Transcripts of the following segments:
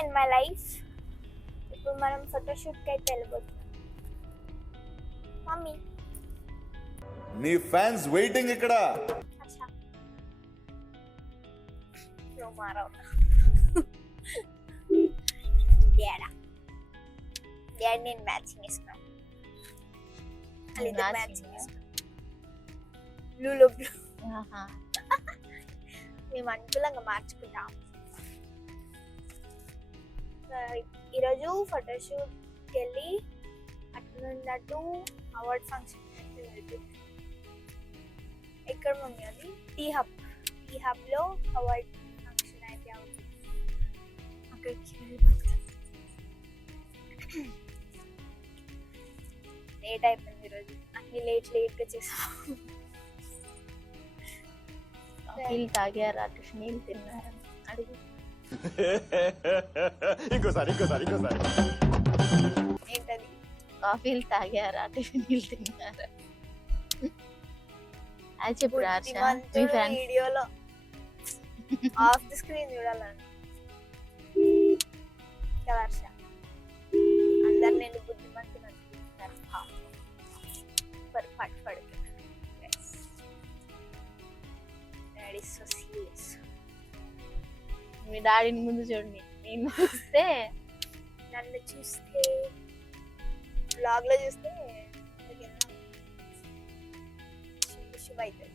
in my life. ఇప్పుడు మనం ఫోటోషూట్కి అయితే వెళ్ళిపోతున్నాం. మమ్మీ నీ ఫ్యాన్స్ వెయిటింగ్ ఇక్కడ. అచ్చా నువ్వు మారవు. డాడీ నేను మ్యాచింగ్ వేసుకున్నాను. మ్యాచింగ్ వేసుకున్నాను. బ్లూలో బ్లూ. మేము అనుకూలంగా మార్చుకుంటాం. ఈరోజు ఫోటోషూట్కి వెళ్ళి అటు అవార్డ్ ఫంక్షన్ వెళ్తుంది. ఎక్కడ మమ్మీ అది? టీ హబ్లో అవార్డ్ ఫంక్షన్ అయితే అవుతుంది. అక్కడికి లేట్ అయిపోయింది ఈరోజు. అన్ని లేట్గా చేసాం. నీళ్ళు తాగారా? నీళ్ళు తిన్నారా? అడుగు. ఇంకోసారి ఏంటది? కాఫీలు తాగారా? నీళ్ళు తిన్నారా? అది చెప్పు. మీ ఫ్రెండ్స్ వీడియోలో ఆఫ్ ది స్క్రీన్ చూడాలని కలర్ష అందరు నేను బుద్ధిమంతులు అనుకుంటున్నారు. So serious. మీ డాడీని ముందు చూడండి. నేను చూస్తే నన్ను చూస్తే బ్లాగ్ లో చూస్తే శుభ అవుతుంది.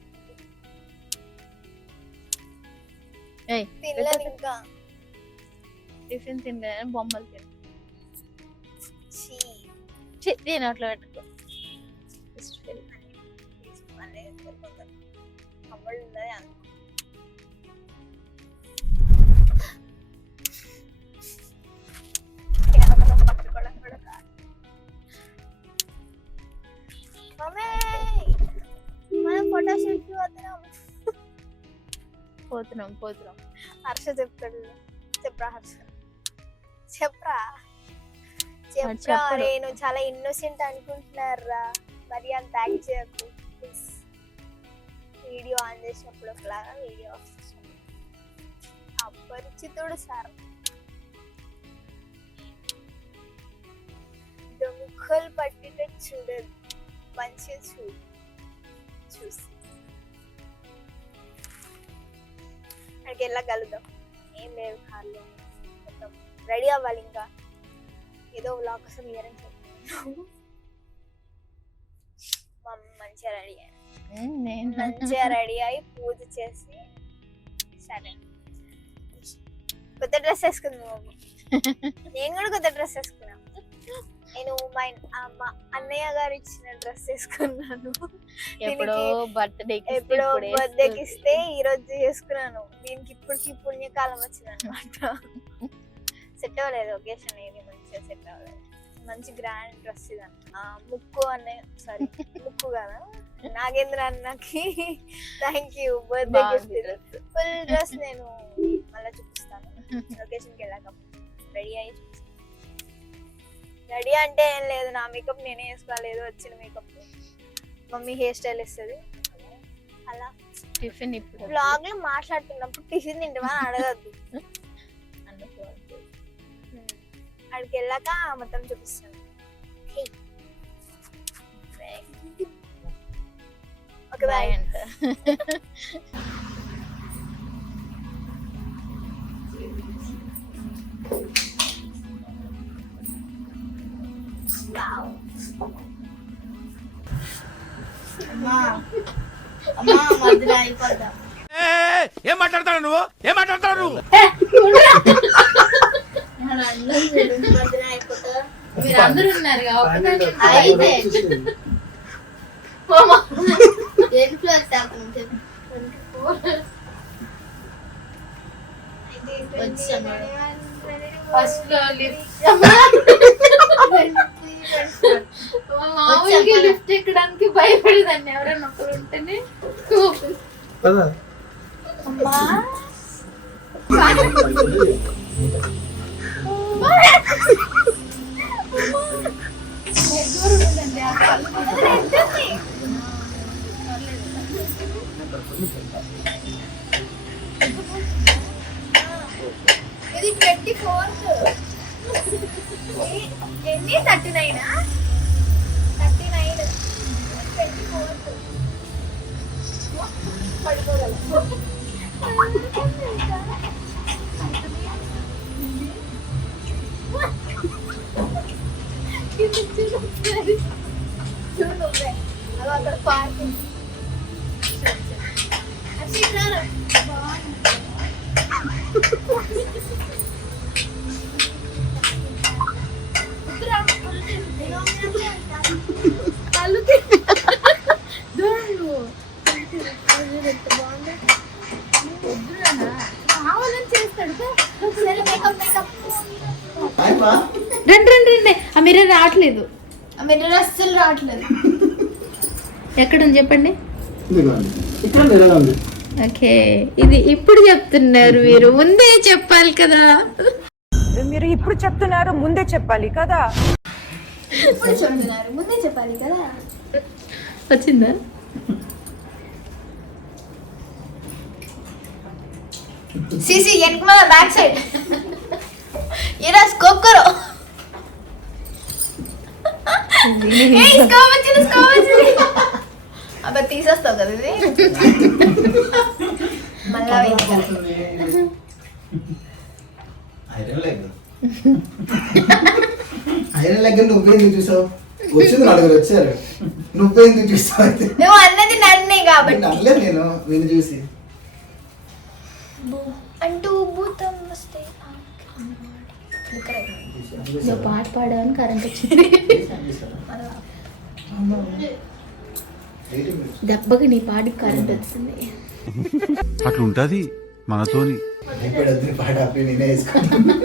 తినలేదు ఇంకా. టిఫిన్ తినలేదు, బొమ్మలు తిన. చీ నేను అట్లా పెట్టుకో. పోతున్నాం. హర్ష చెప్తాడు. చెప్పరా నేను చాలా ఇన్నోసెంట్ అనుకుంటున్నారా? మరి అంత యాక్ట్ చేయకు ప్లీజ్. వీడియో ఆన్ చేసినప్పుడు ఒకలాగా, వీడియో ఆఫ్ చేసినప్పుడు అపరిచితుడు సార్. ముక్కలు పట్టితే చూడదు, మంచిగా చూసి అక్కడికి వెళ్ళగలుగుతాం. ఏం లేదు, కార్లో మొత్తం రెడీ అవ్వాలి. ఇంకా ఏదో వ్లాగ్ కోసం ఇయరింగ్స్ మంచిగా రెడీ అయ్యి పూజ చేసి సరే కొత్త డ్రెస్ వేసుకుంది మమ్మీ. నేను కూడా కొత్త డ్రెస్ వేసుకున్నాను. నేను మా అన్నయ్య గారు ఇచ్చిన డ్రెస్ వేసుకున్నాను. ఎప్పుడో బర్త్డేకి ఇస్తే ఈ రోజు చేసుకున్నాను. దీనికి ఇప్పటికి పుణ్యకాలం వచ్చింది అనమాట. సెట్ అవ్వలేదు ఒకేషన్, ఏది మంచిగా సెట్ అవ్వలేదు. మంచి గ్రాండ్ డ్రెస్ ఇదంట. ముక్కు అన్నయ్య సారీ ముక్కు కదా నాగేంద్ర అన్నకి thank you birthday gift. Full dress నేను మళ్ళీ చూపిస్తాను. లొకేషన్కి వెళ్ళాక రెడీ అయ్యి చూపిస్తాను. రెడీ అంటే ఏం లేదు, నా మేకప్ నేనే వేసుకోలేదు. వచ్చిన మేకప్ మమ్మీ హెయిర్ స్టైల్ ఇస్తుంది. అలా టిఫిన్ ఇప్పుడు బ్లాగ్ లో మాట్లాడుతున్నప్పుడు టిఫిన్ తింటామా అని అడగద్దు. అక్కడికి వెళ్ళాక మొత్తం చూపిస్తాను. ఓకే బాయ్ అంట. ఏం మాట్లాడతాడు నువ్వు? మీరు అందరూ ఉన్నారు ఫస్ట్ లో మామూలుగా లిఫ్ట్ ఎక్కడానికి భయపడేదాన్ని. ఎవరైనా ఒకరు ఉంటేనే ఇది 24th. ఎన్ని 39 39 24th పడుకోగలం. చూడు నువ్వే అదో అక్కడ పార్క్ రండి రండి రండి ఆ మిర్రర్ రావట్లేదు. మీరు అస్సలు రావట్లేదు. ఎక్కడ ఉంది చెప్పండి. ఇక్కడ మిర్రర్ ఉంది. ఓకే ఇది ఇప్పుడు చెప్తున్నారు మీరు, ముందే చెప్పాలి కదా. మీరు ఇప్పుడు చెప్తున్నారు, ముందే చెప్పాలి కదా. ఇప్పుడు చెప్తున్నారు ముందే చెప్పాలి కదా. వచ్చిందా? सीसी एकमा बैक साइड ये स्कोप करो ఏ స్కోప్ వచ్చింది అబ్బా తీసేస్తావు కదా ఇది మళ్ళా ఐరన్ లెగ్ నువ్వేందుకు చూసావు? వచ్చింది నలుగురు వచ్చారు, నువ్వేందుకు చూసావు? నువ్వు అన్నది నన్నే కాబట్టి అనలేదు నేను వీళ్ళు చూసి. అంటూ భూతం వస్తే నువ్వు పాట పాడవని కరెంట్ వచ్చింది. దెబ్బకి నీ పాటికి కరెంట్ వచ్చింది. అట్లుంటది మనతోని. ఇప్పుడు పాట ఆపి నేనే వేసుకుంటాను.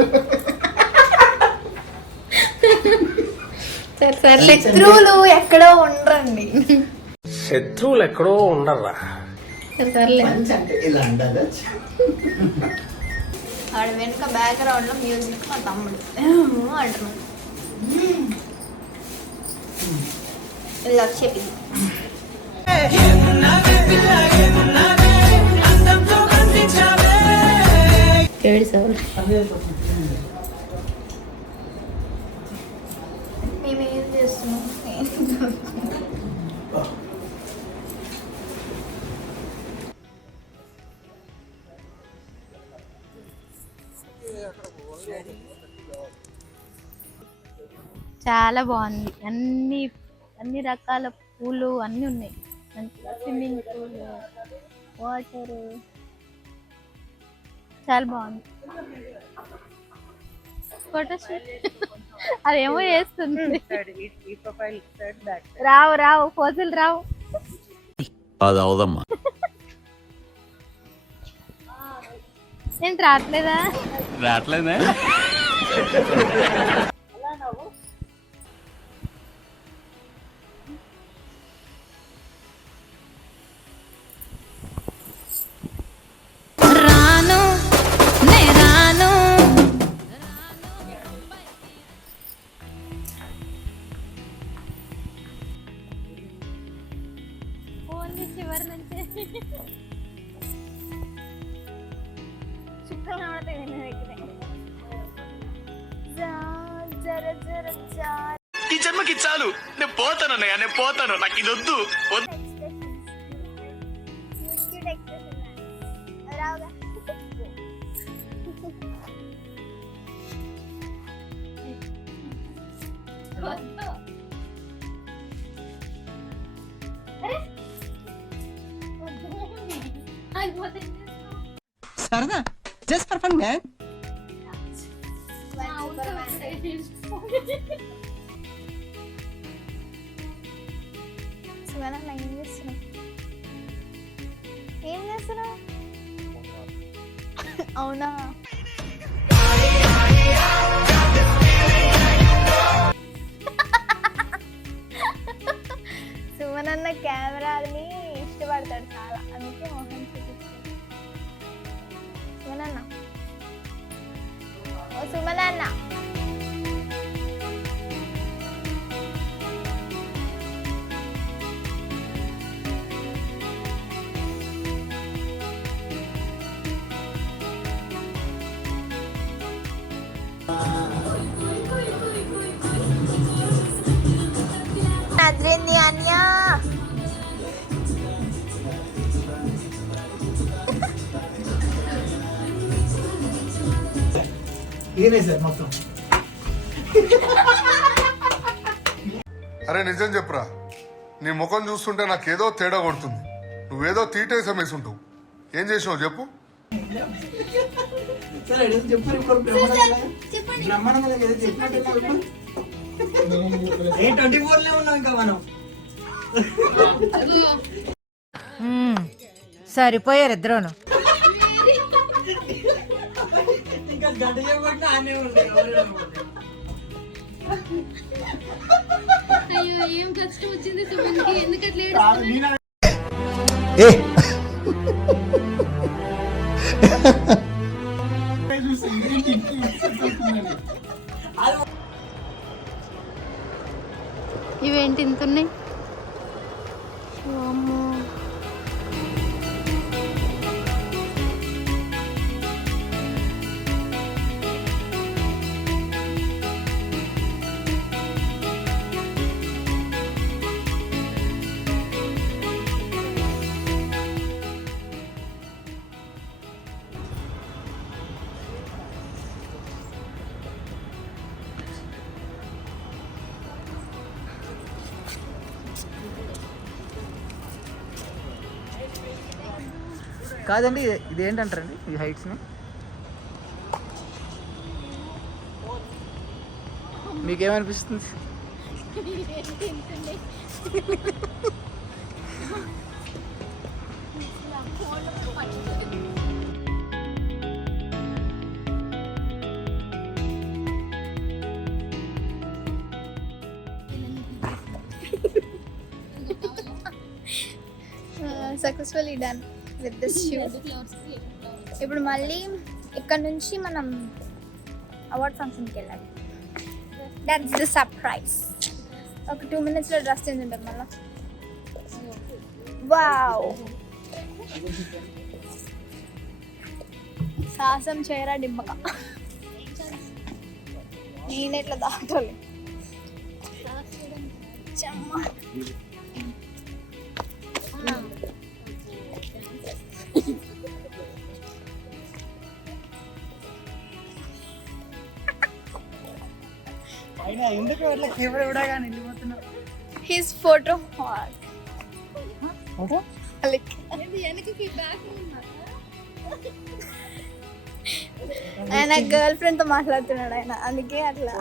సరే సర్లే. శత్రువులు ఎక్కడో ఉండరండి. శత్రువులు ఎక్కడో ఉండర్రా. సర్లే. మంచి అంటే ఇలా అంటారా? ఆడ వెనుక బ్యాక్గ్రౌండ్ లో మ్యూజిక్ మా తమ్ముడు అంటున్నాడు. ఇలా చెప్పింది ఏడు సార్లు మేమేం చేస్తున్నాం. చాలా బాగుంది. అన్ని రకాల పూలు అన్నీ ఉన్నాయి. మంచిగా స్విమ్మింగ్ పూల్, వాటర్ చాలా బాగుంది. ఫోటోషూట్ అదేమో చేస్తుంది. రావు పోజులు రావు. అది అవదమ్మా. నేను రావట్లేదా? రావట్లేదా? చివరి నుంచి చుక్కలు కనబడతాయి నేను దగ్గర. ఈ జన్మకి చాలు, నేను పోతాను అన్నయ్య, నేను పోతాను, నాకు ఇది వద్దు. సరదా జస్ట్ ఫర్ ఫన్ మ్యాన్. ఏం చేస్తున్నావు? అవునా? సుమనన్న కెమెరాని ఇష్టపడతాడు చాలా, అందుకే మోహన్ చూపిస్తాడు. సుమనన్న, ఓ సుమనన్న, అదిరింది అన్యా. ఏనే సార్ మొత్తం. అరే నిజం చెప్పురా, నీ ముఖం చూస్తుంటే నాకేదో తేడా కొడుతుంది. నువ్వేదో తీటేసం వేసుంటావు. ఏం చేసినావు చెప్పు. సార్ అడిగి చెప్పారు ఇప్పుడు బ్రహ్మానందం ఏదో చెప్పినట్టు 24 ఉన్నాం ఇంకా మనం. సరిపోయారు ఇద్దరును. ఇంకా గంట చేయబట్టిన ఆనే ఉండే. అయ్యో ఏం కష్టం వచ్చింది సుమన్కి, ఎందుకట్లా ఇవేంటి ఇంత ఉన్నాయి? కాదండి ఇది ఏంటంటారండి ఈ హైట్స్ ని? మీకేమనిపిస్తుంది? Successfully done with this shoe. ఇప్పుడు మళ్ళీ ఇక్కడ నుంచి మనం అవార్డ్ ఫంక్షన్కి వెళ్ళాలి. That's the surprise. ఒక 2 minutesలో డ్రెస్ చేంజ్ ఉంటుంది మళ్ళీ. వావ్, సాహసం చేయరా డిమ్మక. నేను ఎట్లా దాటోలే చమ్మా. ఎందుకు అట్లా కెమెరా ఇవ్వడాగానే వెళ్ళిపోతున్నా? హిస్ ఫోటో ఆయన గర్ల్ ఫ్రెండ్ తో మాట్లాడుతున్నాడు ఆయన, అందుకే అట్లా.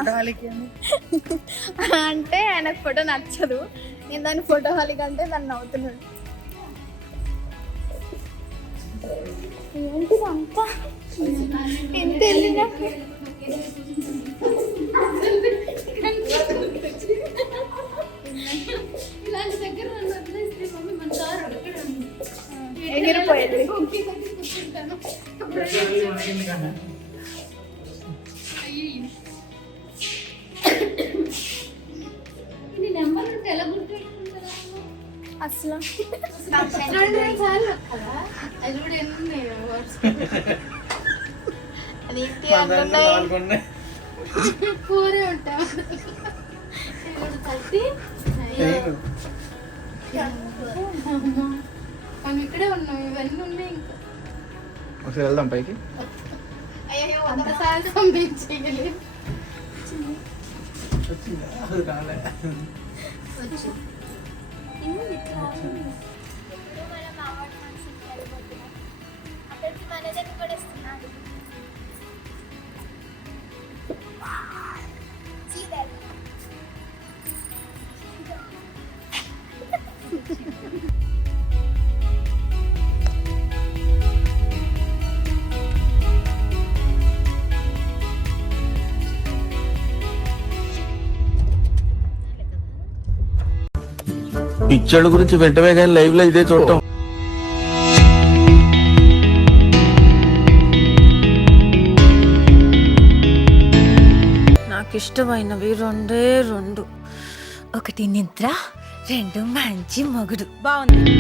అంటే ఆయనకు ఫోటో నచ్చదు, నేను దాన్ని ఫోటో హాలిక్ అంటే దాన్ని నవ్వుతున్నాడు. ఏంటిది అంతా ఎంత వెళ్ళినా ఎగిరిపోయేది. అసలు కూరే ఉంటా మనం ఇక్కడే ఉన్నాం, ఇవన్నీ ఉన్నాయి. ఇంకా ఒకసారి వెళ్దాం పైకి. అంతసారి పంపించేయలేదు. అక్కడికి మేనేజర్ కూడా ఇస్తున్నాడు. పిక్చర్ల గురించి వెంటనే కానీ లైవ్ లో ఇదే చూడటం. నాకు ఇష్టమైనవి 2 ఒకటి నిద్ర, 2 మంచి మొగుడు. బాగుంది.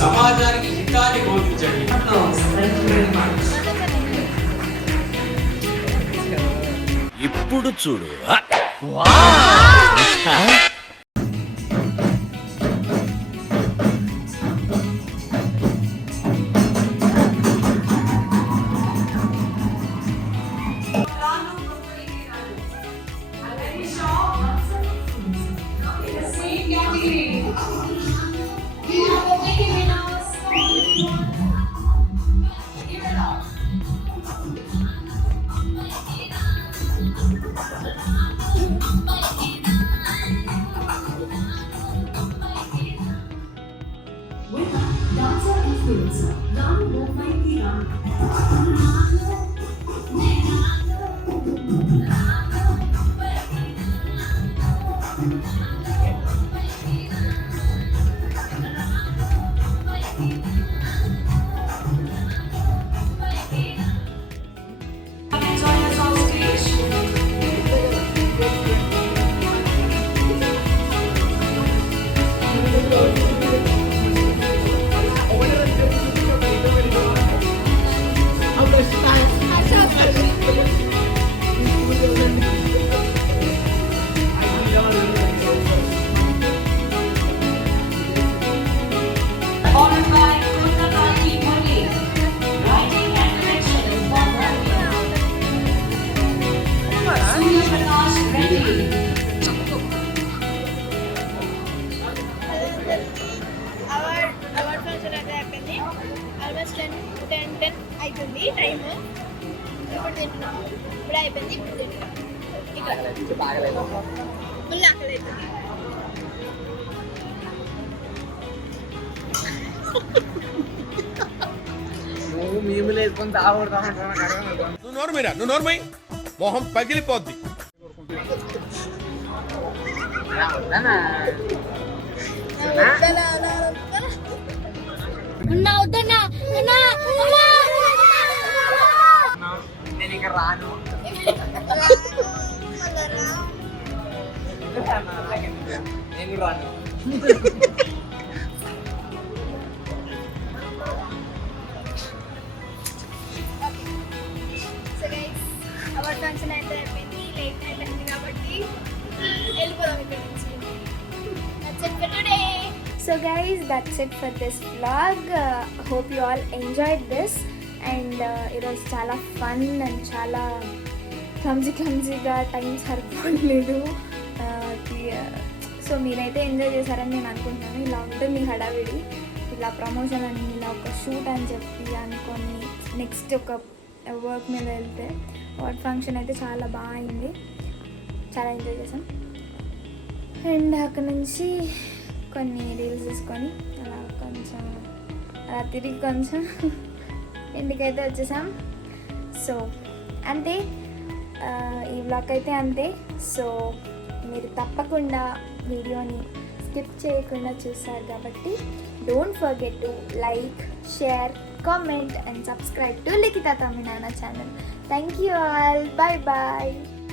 సమాజానికి హితాన్ని బోధించండి. ఇప్పుడు చూడు అవార్డ్ ఫంక్షన్ అయితే అయిపోయింది. ఆల్మోస్ట్ 10 అవుతుంది టైమ్. ఇప్పుడు తింటున్నాం. ఇప్పుడు అయిపోయింది. ఇప్పుడు తింటున్నాం. ఇక్కడ ఫుల్ ఆకలి అవుతుంది. నువ్వు నోరుమీరా, నువ్వు నోరుమై, మొహం పగిలిపోద్ది. నేను ఇక్కడ రాను. నేను రాను. సో గైస్ అవార్డ్ ఫంక్షన్ అయితే అయిపోయింది. లేట్ నైట్ అయింది కాబట్టి వెళ్ళిపోదాం ఇక్కడ నుంచి. That's it for today. So guys, that's it for this vlog. Hope you all enjoyed this. And it was చాలా ఫన్ అండ్ చాలా క్లమ్జీగా టైం సరిపోలేదు. సో మీరైతే ఎంజాయ్ చేశారని నేను అనుకుంటున్నాను. ఇలా ఉంటుంది హడావిడి, ఇలా ప్రమోషన్ అని, ఇలా ఒక షూట్ అని చెప్పి అనుకొని నెక్స్ట్ ఒక వర్క్ మీద వెళ్తే అవార్డ్ ఫంక్షన్ అయితే చాలా బాగా అయింది. చాలా ఎంజాయ్ చేసాం. అండ్ అక్కడ నుంచి కొన్ని రీల్స్ తీసుకొని అలా కొంచెం అలా తిరిగి కొంచెం ఇంటికైతే వచ్చేసాం. సో అంతే, ఈ వ్లాగ్ అయితే అంతే. సో మీరు తప్పకుండా వీడియోని స్కిప్ చేయకుండా చూస్తారు కాబట్టి don't forget to like, share, comment and subscribe to Likhita Tamil Nadu channel. Thank you all. Bye bye.